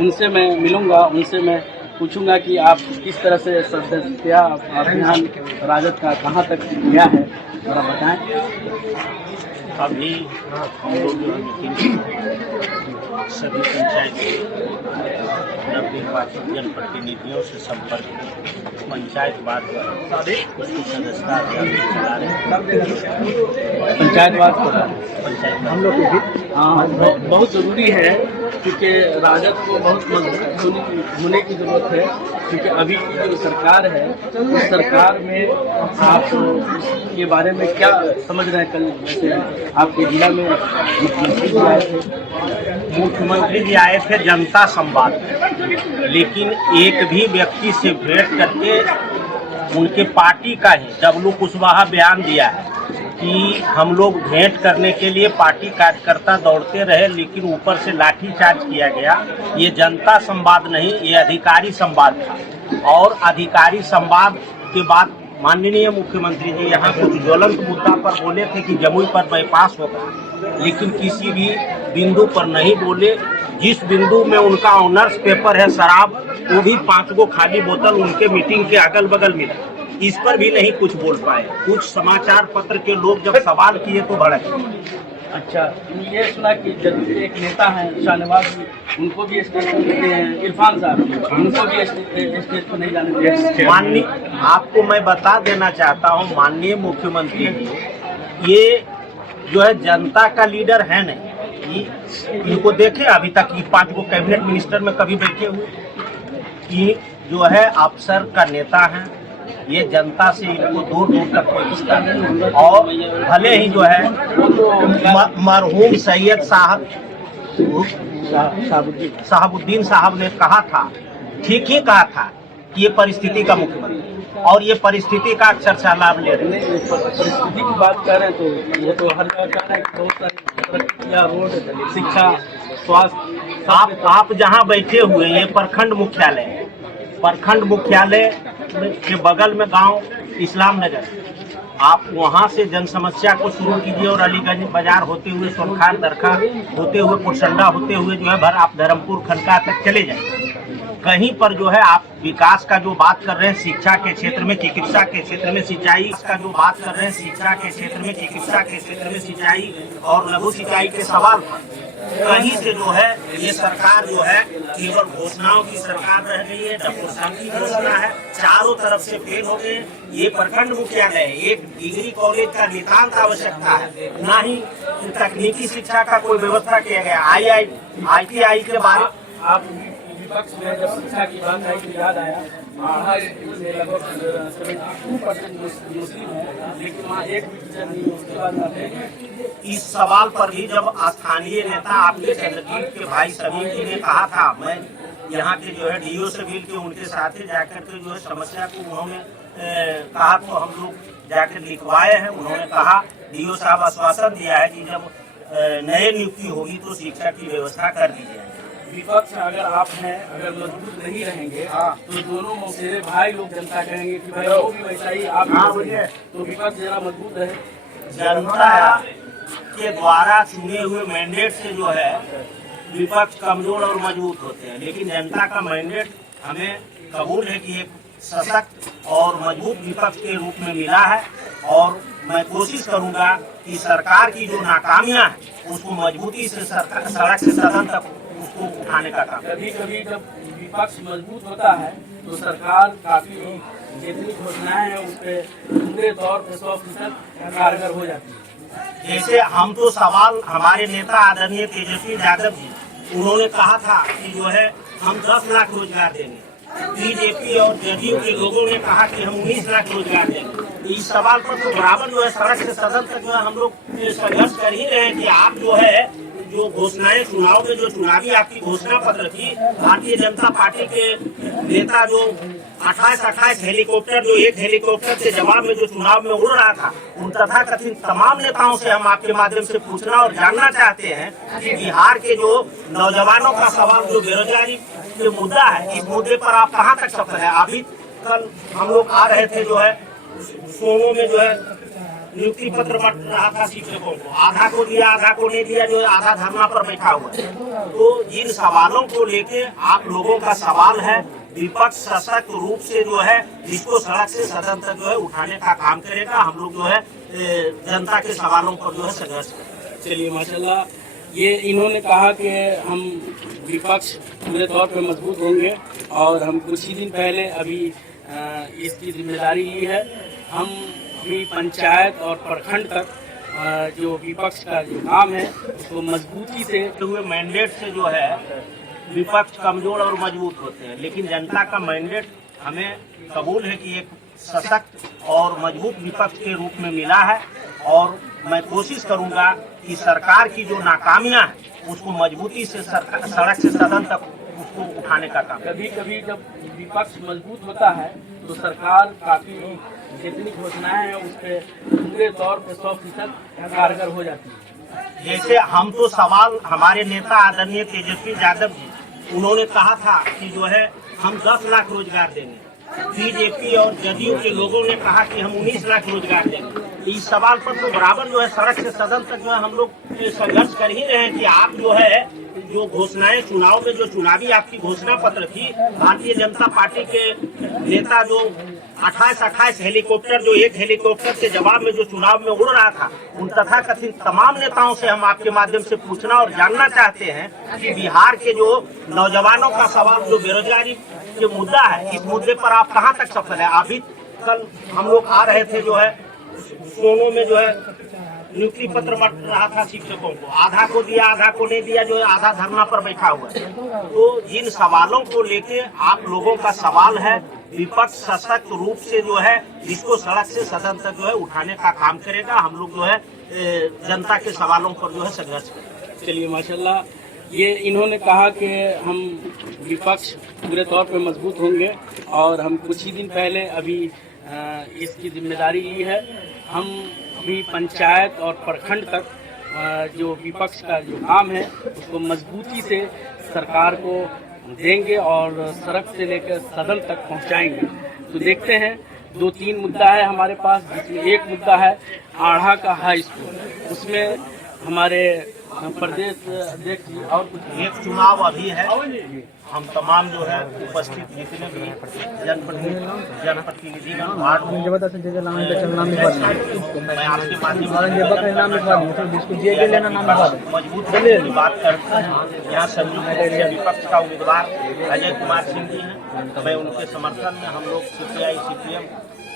उनसे मैं मिलूंगा, उनसे मैं पूछूंगा कि आप किस तरह से सदस्यता अभियान राजद का कहाँ तक गया है, जरा बताएं। अभी हम लोग जो है मीटिंग सभी पंचायत नवनिर्वाचित जनप्रतिनिधियों से संपर्क पंचायतवाद उसकी सदस्यता अभियान चला रहे हैं। पंचायतवाद पंचायत हम लोग भी बहुत ज़रूरी है, क्योंकि राजद को बहुत मजबूत होने की ज़रूरत है, क्योंकि अभी की जो सरकार है उस सरकार में आप के बारे में क्या समझ रहे हैं। कल जैसे आपके जिला में मुख्यमंत्री जी आए थे जनता संवाद, लेकिन एक भी व्यक्ति से भेंट करके उनके पार्टी का ही डब्लू कुशवाहा बयान दिया है कि हम लोग भेंट करने के लिए पार्टी कार्यकर्ता दौड़ते रहे, लेकिन ऊपर से लाठीचार्ज किया गया। ये जनता संवाद नहीं, ये अधिकारी संवाद था। और अधिकारी संवाद के बाद माननीय मुख्यमंत्री जी यहाँ कुछ ज्वलंत मुद्दा पर बोले थे कि जमुई पर बाईपास होगा, लेकिन किसी भी बिंदु पर नहीं बोले। जिस बिंदु में उनका ऑनर्स पेपर है शराब, वो भी 5 गो खाली बोतल उनके मीटिंग के अगल बगल मिला, इस पर भी नहीं कुछ बोल पाए। कुछ समाचार पत्र के लोग जब सवाल किए तो भड़क। अच्छा, ये सुना कि जदयू के एक नेता हैं शाहनवाज, उनको भी स्टेज पर देते हैं, इरफान साहब उनको भी स्टेज पर नहीं जाने देते। माननीय आपको मैं बता देना चाहता हूँ, माननीय मुख्यमंत्री जी ये जो है जनता का लीडर है नहीं। इनको देखे अभी तक ये 5 गो कैबिनेट मिनिस्टर में कभी बैठे हुए, ये जो है अफसर का नेता है। ये जनता से इनको दूर दूर तक कोई रिश्ता नहीं। और भले ही जो है मरहूम सैयद साहबुद्दीन साहब ने कहा था, ठीक ही कहा था कि ये परिस्थिति का मुख्यमंत्री, और ये परिस्थिति का चर्चा लाभ ले रहे हैं। परिस्थिति की बात कर रहे हैं तो ये तो हर जगह कर रहे हैं कि बहुत सारी रोड, शिक्षा, स्वास्थ्य। आप जहाँ बैठे हुए ये प्रखंड मुख्यालय है, प्रखंड मुख्यालय के बगल में गांव इस्लाम नगर, आप वहां से जन समस्या को शुरू कीजिए और अलीगंज बाजार होते हुए सोनखार दरखा होते हुए पुरसंडा होते हुए जो है भर आप धर्मपुर खनका तक चले जाए। कहीं पर जो है आप विकास का जो बात कर रहे हैं शिक्षा के क्षेत्र में, चिकित्सा के क्षेत्र में, सिंचाई का जो बात कर रहे हैं शिक्षा के क्षेत्र में, चिकित्सा के क्षेत्र में, सिंचाई और लघु सिंचाई के सवाल कहीं से जो है ये सरकार जो है केवल घोषणाओं की सरकार रह गई है। डबल की घोषणा है, चारों तरफ से फेल हो गए। ये प्रखंड मुख्यालय है, एक डिग्री कॉलेज का नितांत आवश्यकता है, ना ही तकनीकी शिक्षा का कोई व्यवस्था किया गया। ITI के बारे आप विपक्ष में जब शिक्षा की बात आई तो याद आया लगभग 72% मुस्लिम है, लेकिन वहाँ एक भी टीचर नहीं। उसके बाद इस सवाल पर भी जब स्थानीय नेता आपके चंद्रजीत के भाई समीर जी ने कहा था, मैं यहाँ के जो है DO से मिल के उनके साथ ही जाकर के जो है समस्या को उन्होंने कहा, तो हम लोग जाकर लिखवाए हैं। उन्होंने कहा, DO साहब आश्वासन दिया है कि जब नए नियुक्ति होगी तो शिक्षा की व्यवस्था कर दी जाएगी। विपक्ष अगर आप हैं, अगर मजबूत नहीं रहेंगे तो दोनों मौसेरे भाई लोग जनता कहेंगे कि भाई वो भी वैसा ही आप, तो विपक्ष जरा मजबूत रहे। जनता के द्वारा चुने हुए मैंडेट से जो है विपक्ष कमजोर और मजबूत होते हैं, लेकिन जनता का मैंडेट हमें कबूल है कि एक सशक्त और मजबूत विपक्ष के रूप में मिला है। और मैं कोशिश करूंगा कि सरकार की जो नाकामियां हैं उसको मजबूती से सड़क से सदन तक उसको उठाने का काम। कभी कभी जब विपक्ष मजबूत होता है तो सरकार काफी जितनी घोषणाएं हैं उस पर पूरे तौर पर 100% कारगर हो जाती है। जैसे हम तो सवाल हमारे नेता आदरणीय तेजस्वी यादव जी, उन्होंने कहा था कि जो है हम 10 लाख रोजगार देंगे। बीजेपी और जदयू के लोगों ने कहा कि हम 19 लाख रोजगार देंगे। इस सवाल पर तो बराबर जो है सड़क से सदन तक जो है हम लोग संघर्ष कर ही रहे हैं कि आप जो है जो घोषणाएं चुनाव में जो चुनावी आपकी घोषणा पत्र थी, भारतीय जनता पार्टी के नेता जो 28 हेलीकॉप्टर, जो एक हेलीकॉप्टर के जवाब में जो चुनाव में उड़ रहा था, उन तथाकथित तमाम नेताओं से हम आपके माध्यम से पूछना और जानना चाहते हैं कि बिहार के जो नौजवानों का सवाल जो बेरोजगारी के मुद्दा है, इस मुद्दे पर आप कहाँ तक सफल है। अभी कल हम लोग आ रहे थे जो है सोमो में जो है नियुक्ति पत्र बंट रहा था शिक्षकों को, आधा को दिया आधा को नहीं दिया, जो है आधा धरना पर बैठा हुआ है। तो जिन सवालों को लेके आप लोगों का सवाल है, विपक्ष सशक्त रूप से जो है इसको सड़क से सदन तक जो है उठाने का काम करेगा। हम लोग जो है जनता के सवालों पर जो है संघर्ष करेंगे। चलिए माशाल्लाह, ये इन्होंने कहा कि हम विपक्ष पूरे तौर पे मजबूत होंगे और हम कुछ ही दिन पहले अभी इसकी जिम्मेदारी ली है। हम भी पंचायत और प्रखंड तक जो विपक्ष का जो काम है उसको मजबूती से हुए मैंडेट से जो है विपक्ष कमजोर और मजबूत होते हैं, लेकिन जनता का मैंडेट हमें कबूल है कि एक सशक्त और मजबूत विपक्ष के रूप में मिला है। और मैं कोशिश करूंगा कि सरकार की जो नाकामियां हैं उसको मजबूती से सड़क से सदन तक उसको उठाने का काम। कभी कभी जब विपक्ष मजबूत होता है तो सरकार काफी जितनी घोषणाएं हैं उस पर पूरे तौर पर 100% कारगर हो जाती है। जैसे हम तो सवाल हमारे नेता आदरणीय तेजस्वी यादव जी, उन्होंने कहा था कि जो है हम 10 लाख रोजगार देंगे। बीजेपी और जदयू के लोगों ने कहा कि हम 19 लाख रोजगार देंगे। इस सवाल पर तो बराबर जो है सड़क से सदन तक जो है हम लोग संघर्ष कर ही रहे हैं कि आप जो है जो घोषणाएं चुनाव में जो चुनावी आपकी घोषणा पत्र थी, भारतीय जनता पार्टी के नेता जो 28 हेलीकॉप्टर, जो एक हेलीकॉप्टर के जवाब में जो चुनाव में उड़ रहा था, उन तथाकथित तमाम नेताओं से हम आपके माध्यम से पूछना और जानना चाहते हैं कि बिहार के जो नौजवानों का सवाल, जो बेरोजगारी जो मुद्दा है, इस मुद्दे पर आप कहां तक सफल है। अभी कल हम लोग आ रहे थे जो है सोनो में जो है नियुक्ति पत्र बंट रहा था शिक्षकों को, आधा को दिया आधा को नहीं दिया, जो है आधा धरना पर बैठा हुआ है। तो जिन सवालों को लेके आप लोगों का सवाल है, विपक्ष सशक्त रूप से जो है इसको सड़क से सदन तक जो है उठाने का काम करेगा। हम लोग जो है जनता के सवालों पर जो है संघर्ष करेंगे। चलिए माशाल्लाह, ये इन्होंने कहा कि हम विपक्ष पूरे तौर पे मजबूत होंगे और हम कुछ ही दिन पहले अभी इसकी जिम्मेदारी ली है। हम भी पंचायत और प्रखंड तक जो विपक्ष का जो काम है उसको मजबूती से सरकार को देंगे और सड़क से लेकर सदन तक पहुंचाएंगे। तो देखते हैं, 2-3 मुद्दा है हमारे पास, जिसमें एक मुद्दा है आढ़ा का हाई स्कूल। उसमें हमारे प्रदेश अध्यक्ष जी और कुछ एक चुनाव अभी है, हम तमाम जो है उपस्थित जितने भी जनप्रतिनिधिगण वार्ड मैं आपके मजबूत की बात करते हैं। यहाँ संयुक्त विपक्ष का उम्मीदवार अजय कुमार सिंह जी हैं, मैं उनके समर्थन में हम लोग CPI CPM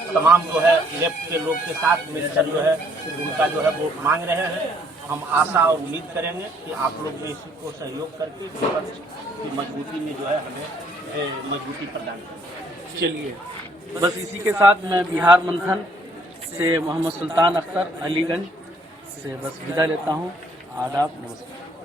तमाम जो है लेफ्ट के लोग के साथ मिलकर जो है उनका जो है वोट मांग रहे हैं। हम आशा और उम्मीद करेंगे कि आप लोग भी इसको सहयोग करके विपक्ष की मजबूती में जो है हमें मजबूती प्रदान करें। चलिए, बस इसी के साथ मैं बिहार मंथन से मोहम्मद सुल्तान अख्तर अलीगंज से बस विदा लेता हूँ। आदाब, नमस्कार।